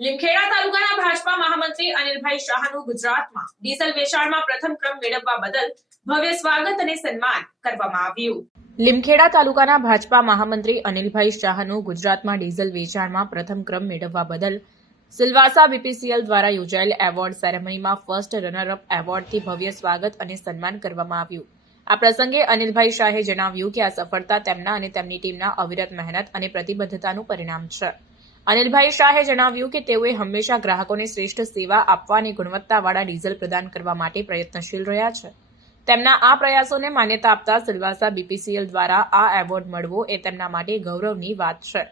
લીમખેડા તાલુકાના ભાજપા મહામંત્રી અનિલભાઈ શાહનું ગુજરાતમાં ડીઝલ વેચાણમાં પ્રથમ ક્રમ મેળવવા બદલ ભવ્ય સ્વાગત અને સન્માન કરવામાં આવ્યું। લીમખેડા તાલુકાના ભાજપા મહામંત્રી અનિલભાઈ શાહનું ગુજરાતમાં ડીઝલ વેચાણમાં પ્રથમ ક્રમ મેળવવા બદલ સિલવાસા બીપીસીએલ દ્વારા યોજાયેલ એવોર્ડ સેરેમનીમાં ફર્સ્ટ રનર અપ એવોર્ડથી ભવ્ય સ્વાગત અને સન્માન કરવામાં આવ્યું। આ પ્રસંગે અનિલભાઈ શાહે જણાવ્યું કે આ સફળતા તેમના અને તેમની ટીમના અવિરત મહેનત અને પ્રતિબદ્ધતાનું પરિણામ છે। અનિલભાઈ શાહે જણાવ્યું કે તેઓએ હંમેશા ગ્રાહકોને શ્રેષ્ઠ સેવા આપવા અને ગુણવત્તાવાળા ડીઝલ પ્રદાન કરવા માટે પ્રયત્નશીલ રહ્યા છે। તેમના આ પ્રયાસોને માન્યતા આપતા સિલવાસા બીપીસીએલ દ્વારા આ એવોર્ડ મળવો એ તેમના માટે ગૌરવની વાત છે।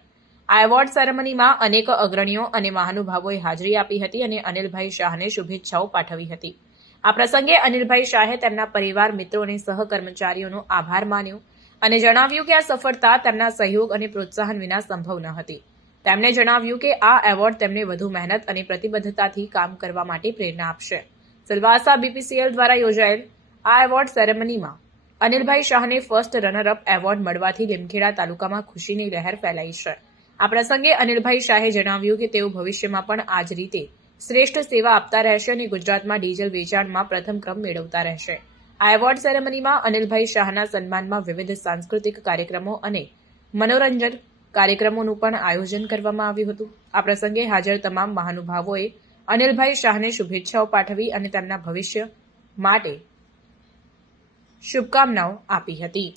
આ એવોર્ડ સેરેમનીમાં અનેક અગ્રણીઓ અને મહાનુભાવોએ હાજરી આપી હતી અને અનિલભાઈ શાહને શુભેચ્છાઓ પાઠવી હતી। આ પ્રસંગે અનિલભાઈ શાહે તેમના પરિવાર, મિત્રો અને સહકર્મચારીઓનો આભાર માન્યો અને જણાવ્યું કે આ સફળતા તેમના સહયોગ અને પ્રોત્સાહન વિના સંભવ ન હતી। તેમણે જણાવ્યું કે આ એવોર્ડ તેમને વધુ મહેનત અને પ્રતિબદ્ધતાથી કામ કરવા માટે પ્રેરણા આપશે। સિલવાસા બીપીસીએલ દ્વારા યોજાયેલ આ એવોર્ડ સેરેમનીમાં અનિલભાઈ શાહને ફર્સ્ટ રનર અપ એવોર્ડ મળવાથી લીમખેડા તાલુકામાં ખુશીની લહેર ફેલાઈ છે। આ પ્રસંગે અનિલભાઈ શાહે જણાવ્યું કે તેઓ ભવિષ્યમાં પણ આ જ રીતે શ્રેષ્ઠ સેવા આપતા રહેશે અને ગુજરાતમાં ડીઝલ વેચાણમાં પ્રથમ ક્રમ મેળવતા રહેશે। આ એવોર્ડ સેરેમનીમાં અનિલભાઈ શાહના સન્માનમાં વિવિધ સાંસ્કૃતિક કાર્યક્રમો અને મનોરંજન કાર્યક્રમોનું પણ આયોજન કરવામાં આવ્યું હતું। આ પ્રસંગે હાજર તમામ મહાનુભાવોએ અનિલભાઈ શાહને શુભેચ્છાઓ પાઠવી અને તેમના ભવિષ્ય માટે શુભકામનાઓ આપી હતી।